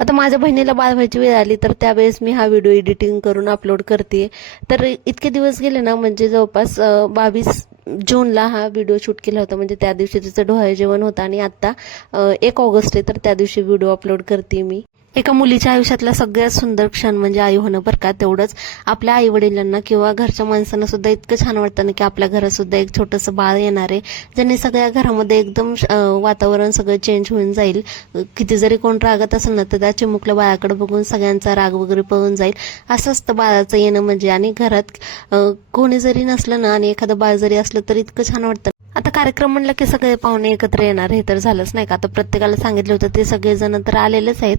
आता माझ्या बहिणीला बाळ व्हायची वेळ आली तर त्यावेळेस मी हा व्हिडिओ एडिटिंग करून अपलोड करते. तर इतके दिवस गेले ना, म्हणजे जवळपास 22 जूनला हा व्हिडिओ शूट केला होता. म्हणजे त्या दिवशी तिचं डोहाळे जेवण होतं आणि आता 1 ऑगस्ट आहे, तर त्या दिवशी व्हिडिओ अपलोड करते मी. एका मुलीच्या आयुष्यातला सगळ्यात सुंदर क्षण म्हणजे आई होणं बरं का. तेवढंच आपल्या आई वडिलांना किंवा घरच्या माणसांना सुद्धा इतकं छान वाटतं ना की आपल्या घरात सुद्धा एक छोटंसं बाळ येणार आहे, ज्याने सगळ्या घरामध्ये एकदम वातावरण सगळं चेंज होऊन जाईल. किती जरी कोण रागत असेल ना, तर त्या चिमुकल्या बाळाकडे बघून सगळ्यांचा राग वगैरे पळून जाईल. असं असतं बाळाचं येणं म्हणजे. आणि घरात कोणी जरी नसलं ना आणि एखादं बाळ जरी असलं तर इतकं छान वाटतं. आता कार्यक्रम म्हणलं की सगळे पाहुणे एकत्र येणार, हे तर झालंच नाही का. आता प्रत्येकाला सांगितलं होतं, ते सगळेजण तर आलेलेच आहेत.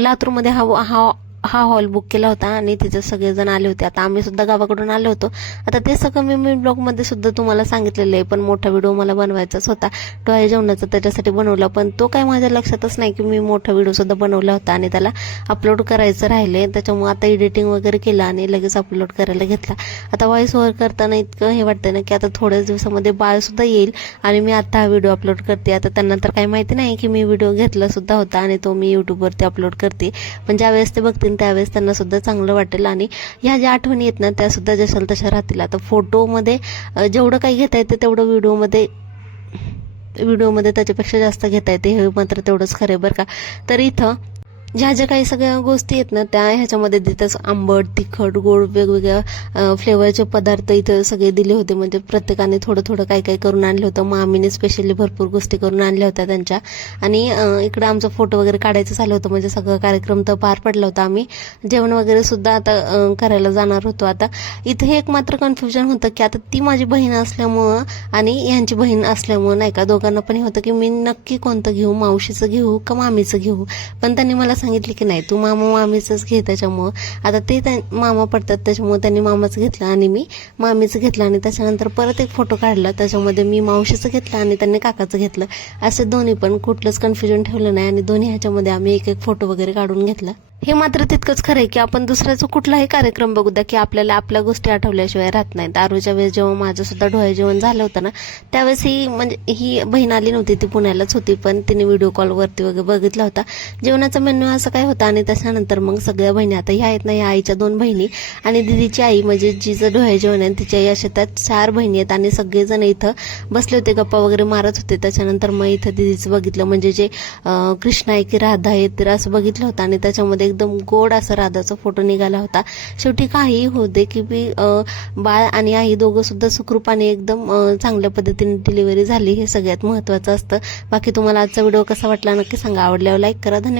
लातूरमध्ये हा हा हा हॉल बुक केला होता आणि तिथे सगळेजण आले होते. आता आम्ही सुद्धा गावाकडून आलो होतो. आता ते सगळं मी ब्लॉगमध्ये सुद्धा तुम्हाला सांगितलेलं आहे, पण मोठा व्हिडिओ मला बनवायचाच होता डोहाळे जेवणाचा, त्याच्यासाठी बनवला. पण तो काही माझ्या लक्षातच नाही की मी मोठा व्हिडिओ सुद्धा बनवला होता आणि त्याला अपलोड करायचं राहिले. त्याच्यामुळे आता एडिटिंग वगैरे केलं आणि लगेच अपलोड करायला घेतला. आता व्हॉइस ओव्हर करताना इतकं हे वाटतं ना की आता थोड्याच दिवसामध्ये बाळ सुद्धा येईल आणि मी आता हा व्हिडिओ अपलोड करते. आता त्यांना तर काही माहिती नाही की मी व्हिडिओ घेतला सुद्धा होता आणि तो मी यूट्यूबवरती अपलोड करते. पण ज्यावेळेस ते बघतील त्यावेळेस त्यांना सुद्धा चांगलं वाटेल आणि ह्या ज्या आठवणी आहेत ना त्या सुद्धा जशाल तशा राहतील. आता फोटोमध्ये जेवढं काही घेता येते तेवढं व्हिडिओमध्ये त्याच्यापेक्षा जास्त घेता येते, हे मात्र तेवढंच खरं आहे बरं का. तर इथं ज्या ज्या काही सगळ्या गोष्टी आहेत ना त्या ह्याच्यामध्ये देतात. आंबट, तिखट, गोड वेगवेगळ्या फ्लेवरचे पदार्थ इथं सगळे दिले होते. म्हणजे प्रत्येकाने थोडं थोडं काही काही करून आणलं होतं. मामीने स्पेशली भरपूर गोष्टी करून आणल्या होत्या त्यांच्या. आणि इकडं आमचा फोटो वगैरे काढायचं चालू होतं. म्हणजे सगळं कार्यक्रम तर पार पडला होता. आम्ही जेवण वगैरे सुद्धा आता करायला जाणार होतो. आता इथे एक मात्र कन्फ्युजन होतं की आता ती माझी बहीण असल्यामुळं आणि ह्यांची बहीण असल्यामुळं नाही का, दोघांना पण हे होतं की मी नक्की कोणतं घेऊ, मावशीचं घेऊ का मामीचं घेऊ. पण त्यांनी मला सांगितले की नाही, तू मामा मामीचंच घे. त्याच्यामुळं आता ते मामा पडतात, त्याच्यामुळे त्यांनी मामाचं घेतलं आणि मी मामीचं घेतलं. आणि त्याच्यानंतर परत एक फोटो काढला, त्याच्यामध्ये मी मावशीचं घेतलं आणि त्यांनी काकाचं घेतलं. असे दोन्ही पण कुठलंच कन्फ्युजन ठेवलं नाही आणि दोन्ही ह्याच्यामध्ये आम्ही एक एक फोटो वगैरे काढून घेतला. हे मात्र तितकंच खरं आहे की आपण दुसऱ्याचा कुठलाही कार्यक्रम बघू द्या की आपल्याला आपल्या गोष्टी आठवल्याशिवाय राहत नाहीत. दारूच्या वेळेस जेव्हा माझं सुद्धा डोहाळे जेवण झालं होतं ना, त्यावेळेस ही बहीण आली नव्हती, ती पुण्यालाच होती, पण तिने व्हिडिओ कॉलवरती वगैरे बघितला होता. जेवणाचा मेन्यू असं काय होता. आणि त्याच्यानंतर मग सगळ्या बहिणी, आता ह्या आहेत ना, ह्या आईच्या 2 बहिणी आणि दिदीची आई म्हणजे जिचं डोहाळे जेवण आहे तिच्या आई, अशा त्यात 4 बहिणी आहेत. आणि सगळेजण इथं बसले होते, गप्पा वगैरे मारत होते. त्याच्यानंतर मग इथं दिदीचं बघितलं, म्हणजे जे कृष्णा आहे की राधा आहे तर असं बघितलं होतं. आणि त्याच्यामध्ये एकदम गोड असा राधाचा फोटो निघाला होता. शेवटी काही होते की बाळ आणि आई दोघं सुद्धा सुखरूपाने एकदम चांगल्या पद्धतीने डिलिव्हरी झाली, हे सगळ्यात महत्त्वाचं असतं. बाकी तुम्हाला आजचा व्हिडिओ कसा वाटला नक्की सांगा. आवडल्यावर लाईक करा. धन्यवाद.